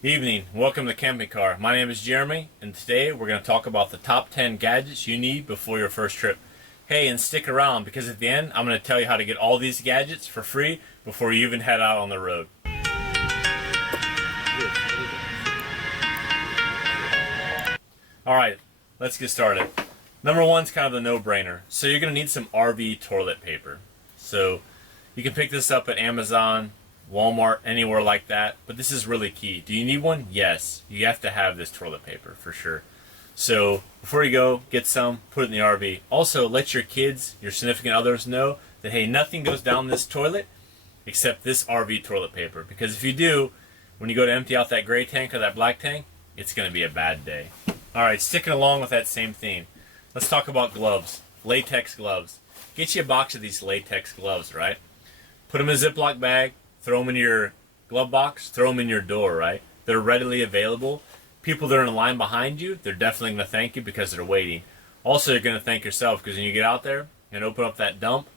Evening, welcome to Camping Car. My name is Jeremy, and today we're going to talk about the top 10 gadgets you need before your first trip. Hey, and stick around because at the end I'm going to tell you how to get all these gadgets for free before you even head out on the road. Alright, let's get started. Number one's kind of the no-brainer. So you're going to need some RV toilet paper. So you can pick this up at Amazon, Walmart, anywhere like that, but this is really key. Do you need one? Yes, you have to have this toilet paper for sure. So before you go, get some, put it in the RV. Also, let your kids, your significant others know that, hey, nothing goes down this toilet except this RV toilet paper. Because if you do, when you go to empty out that gray tank or that black tank, it's going to be a bad day. Alright, sticking along with that same theme, let's talk about gloves. Latex gloves. Get you a box of these latex gloves, right? Put them in a Ziploc bag, throw them in your glove box, throw them in your door, right? They're readily available. People that are in line behind you, they're definitely going to thank you because they're waiting. Also, you're going to thank yourself because when you get out there and open up that dump,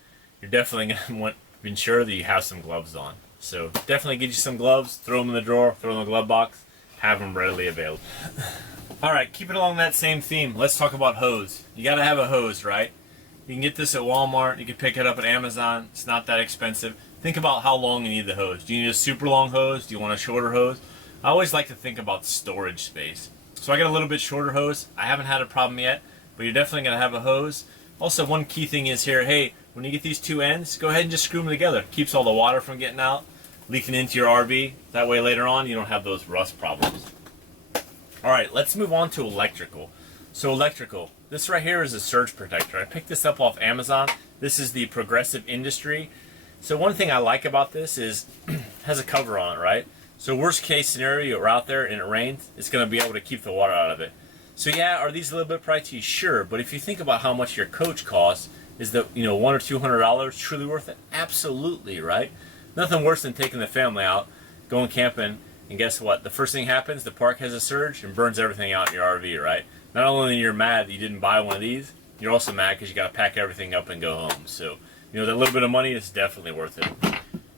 you're definitely going to want to ensure that you have some gloves on. So definitely get you some gloves, throw them in the drawer, throw them in the glove box, have them readily available. Alright, keep it along that same theme. Let's talk about hose. You got to have a hose, right? You can get this at Walmart, you can pick it up at Amazon, it's not that expensive. Think about how long you need the hose. Do you need a super long hose? Do you want a shorter hose? I always like to think about storage space. So I got a little bit shorter hose. I haven't had a problem yet, but you're definitely going to have a hose. Also, one key thing is here, hey, when you get these two ends, go ahead and just screw them together. Keeps all the water from getting out, leaking into your RV. That way later on you don't have those rust problems. Alright, let's move on to electrical. So electrical, this right here is a surge protector. I picked this up off Amazon. This is the Progressive Industry. So one thing I like about this is it has a cover on it, right? So worst case scenario, you're out there and it rains, it's going to be able to keep the water out of it. So yeah, are these a little bit pricey? Sure, but if you think about how much your coach costs, is that, $100 or $200 truly worth it? Absolutely, right? Nothing worse than taking the family out, going camping, and guess what? The first thing happens, the park has a surge and burns everything out in your RV, right? Not only are you mad that you didn't buy one of these, you're also mad because you got to pack everything up and go home. So that little bit of money is definitely worth it.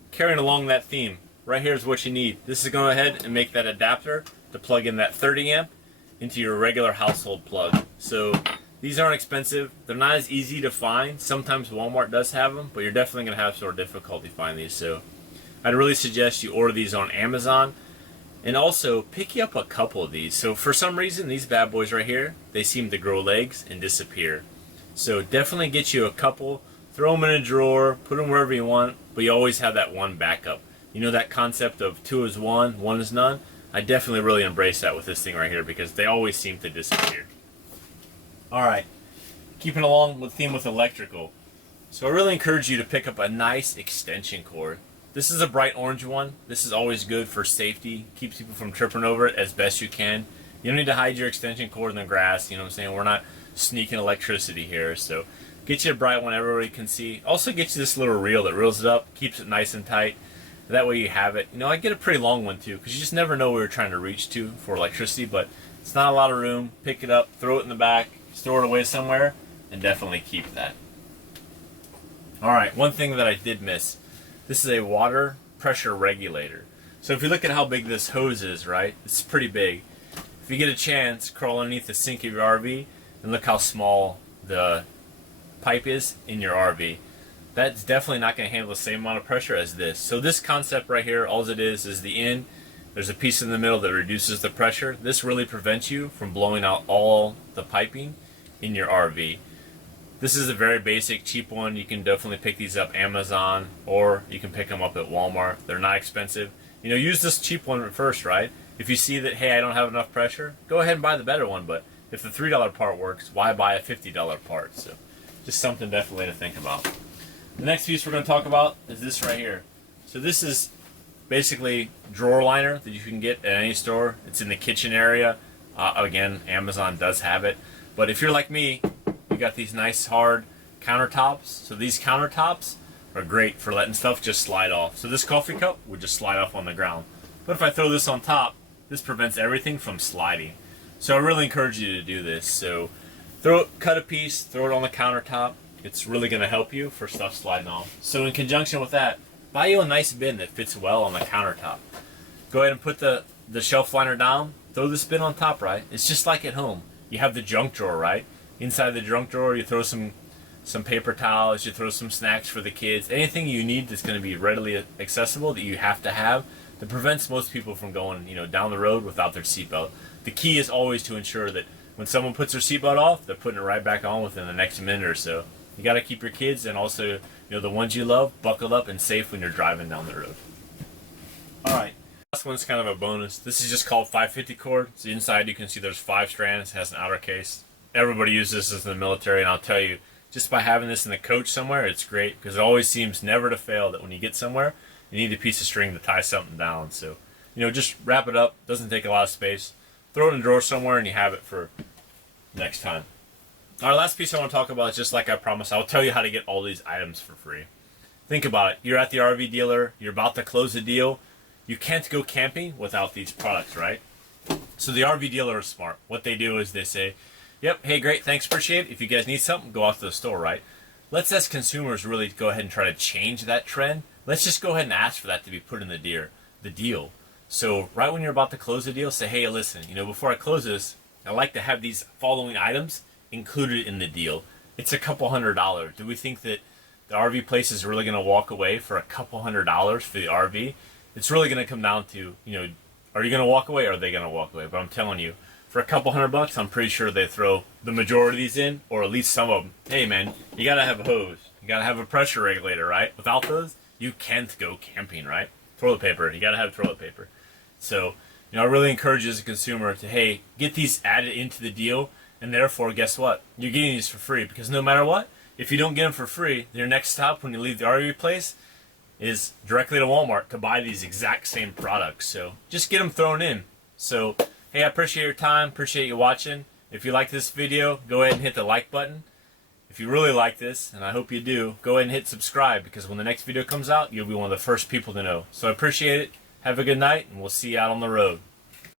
Carrying along that theme, right here is what you need. This is going ahead and make that adapter to plug in that 30 amp into your regular household plug. So these aren't expensive. They're not as easy to find. Sometimes Walmart does have them, but you're definitely going to have sort of difficulty finding these. So I'd really suggest you order these on Amazon. And also, pick you up a couple of these. So for some reason, these bad boys right here, they seem to grow legs and disappear. So definitely get you a couple. Throw them in a drawer, put them wherever you want, but you always have that one backup. You know that concept of two is one is none? I definitely really embrace that with this thing right here because they always seem to disappear. Alright, keeping along with the theme with electrical. So I really encourage you to pick up a nice extension cord. This is a bright orange one. This is always good for safety. Keeps people from tripping over it as best you can. You don't need to hide your extension cord in the grass, you know what I'm saying? We're not sneaking electricity here, so get you a bright one everybody can see. Also get you this little reel that reels it up, keeps it nice and tight. That way you have it. I get a pretty long one too, because you just never know where you're trying to reach to for electricity, but it's not a lot of room. Pick it up, throw it in the back, store it away somewhere, and definitely keep that. Alright, one thing that I did miss. This is a water pressure regulator. So if you look at how big this hose is, right, it's pretty big. If you get a chance, crawl underneath the sink of your RV and look how small the pipe is in your RV. That's definitely not going to handle the same amount of pressure as this. So this concept right here, all it is the end. There's a piece in the middle that reduces the pressure. This really prevents you from blowing out all the piping in your RV. This is a very basic, cheap one. You can definitely pick these up Amazon, or you can pick them up at Walmart. They're not expensive. Use this cheap one first, right? If you see that, hey, I don't have enough pressure, go ahead and buy the better one. But if the $3 part works, why buy a $50 part? So just something definitely to think about. The next piece we're going to talk about is this right here. So this is basically drawer liner that you can get at any store. It's in the kitchen area. Again, Amazon does have it. But if you're like me, you got these nice hard countertops. So these countertops are great for letting stuff just slide off. So this coffee cup would just slide off on the ground. But if I throw this on top, this prevents everything from sliding. So I really encourage you to do this. So cut a piece, throw it on the countertop. It's really going to help you for stuff sliding off. So in conjunction with that, buy you a nice bin that fits well on the countertop. Go ahead and put the shelf liner down. Throw this bin on top, right? It's just like at home. You have the junk drawer, right? Inside the junk drawer, you throw some paper towels, you throw some snacks for the kids. Anything you need that's going to be readily accessible that you have to have that prevents most people from going, down the road without their seatbelt. The key is always to ensure that when someone puts their seatbelt off, they're putting it right back on within the next minute or so. You got to keep your kids and also, the ones you love buckled up and safe when you're driving down the road. All right. Last one's kind of a bonus. This is just called 550 cord. So inside you can see there's 5 strands. It has an outer case. Everybody uses this in the military, and I'll tell you, just by having this in the coach somewhere, it's great because it always seems never to fail that when you get somewhere, you need a piece of string to tie something down. So, just wrap it up. Doesn't take a lot of space. Throw it in a drawer somewhere, and you have it for next time. Our last piece I want to talk about is just like I promised. I'll tell you how to get all these items for free. Think about it. You're at the RV dealer. You're about to close a deal. You can't go camping without these products, right? So the RV dealer is smart. What they do is they say, yep, hey, great, thanks, appreciate it. If you guys need something, go out to the store, right? Let's, as consumers, really go ahead and try to change that trend. Let's just go ahead and ask for that to be put in the deal. So right when you're about to close the deal, say, hey, listen, before I close this, I like to have these following items included in the deal. It's a couple $100. Do we think that the RV place is really going to walk away for a couple $100 for the RV? It's really going to come down to, are you going to walk away or are they going to walk away? But I'm telling you, for a couple $100, I'm pretty sure they throw the majority of these in, or at least some of them. Hey, man, you got to have a hose. You got to have a pressure regulator, right? Without those, you can't go camping, right? Toilet paper. You got to have toilet paper. So, I really encourage you as a consumer to, hey, get these added into the deal, and therefore, guess what? You're getting these for free, because no matter what, if you don't get them for free, your next stop when you leave the RV place is directly to Walmart to buy these exact same products. So just get them thrown in. So, hey, I appreciate your time. Appreciate you watching. If you like this video, go ahead and hit the like button. If you really like this, and I hope you do, go ahead and hit subscribe, because when the next video comes out, you'll be one of the first people to know. So I appreciate it. Have a good night, and we'll see you out on the road.